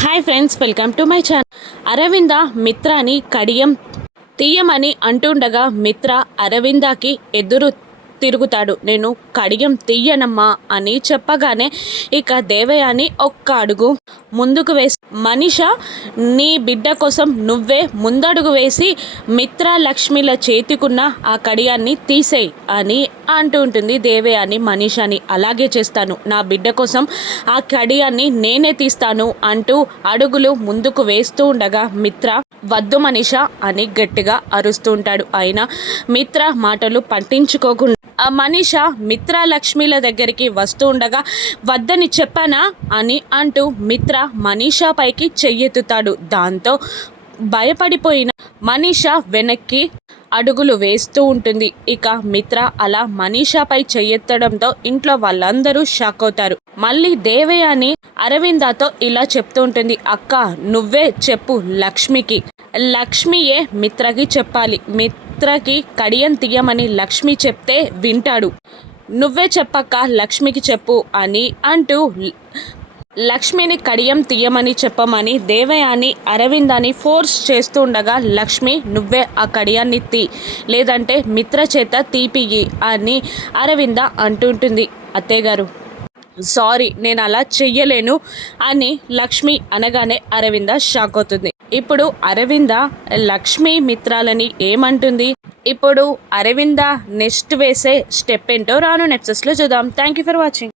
Hi friends welcome to my channel Aravinda మిత్రాని కడియం తీయమని అంటుండగా మిత్ర అరవిందకి ఎదురు తిరుగుతాడు. నేను కడియం తీయనమ్మా అని చెప్పగానే ఇక దేవయాని ఒక్క అడుగు ముందుకు వేసి మనిష నీ బిడ్డ కోసం నువ్వే ముందడుగు వేసి మిత్ర లక్ష్మిల చేతికున్న ఆ కడియాన్ని తీసేయి అని అంటూ ఉంటుంది దేవయాని. మనీషాని అలాగే చేస్తాను. నా బిడ్డ కోసం ఆ కడియాన్ని నేనే తీస్తాను అంటూ అడుగులు ముందుకు వేస్తూ ఉండగా మిత్ర వద్దు మనిష అని గట్టిగా అరుస్తూ ఉంటాడు. అయినా మిత్ర మాటలు పట్టించుకోకుండా మనీష మిత్ర లక్ష్మిల దగ్గరికి వస్తూ ఉండగా వద్దని చెప్పానా? అని అంటూ మిత్ర మనీషా పైకి చెయ్యెత్తుతాడు. దాంతో భయపడిపోయిన మనీష వెనక్కి అడుగులు వేస్తూ ఉంటుంది. ఇక మిత్ర అలా మనీషాపై చెయ్యెత్తడంతో ఇంట్లో వాళ్ళందరూ షాక్ అవుతారు. మళ్ళీ దేవయాని అరవిందతో ఇలా చెప్తూ ఉంటుంది. అక్క నువ్వే చెప్పు లక్ష్మికి. లక్ష్మియే మిత్రకి చెప్పాలి. మిత్రకి కడియం తీయమని లక్ష్మి చెప్తే వింటాడు. నువ్వే చెప్పక్క లక్ష్మికి చెప్పు అని అంటూ లక్ష్మిని కడియం తీయమని చెప్పమని దేవయాని అరవిందాన్ని ఫోర్స్ చేస్తూ ఉండగా లక్ష్మి నువ్వే ఆ కడియాన్ని తీ లేదంటే మిత్ర చేత తీపియ్యి అని అరవింద అంటుంటుంది. అత్తేగారు సారీ నేను అలా చెయ్యలేను అని లక్ష్మి అనగానే అరవింద షాక్ అవుతుంది. ఇప్పుడు అరవింద లక్ష్మి మిత్రాలని ఏమంటుంది? ఇప్పుడు అరవింద నెక్స్ట్ వేసే స్టెప్ ఏంటో రాను నెప్సెస్లో చూద్దాం. Thank you for watching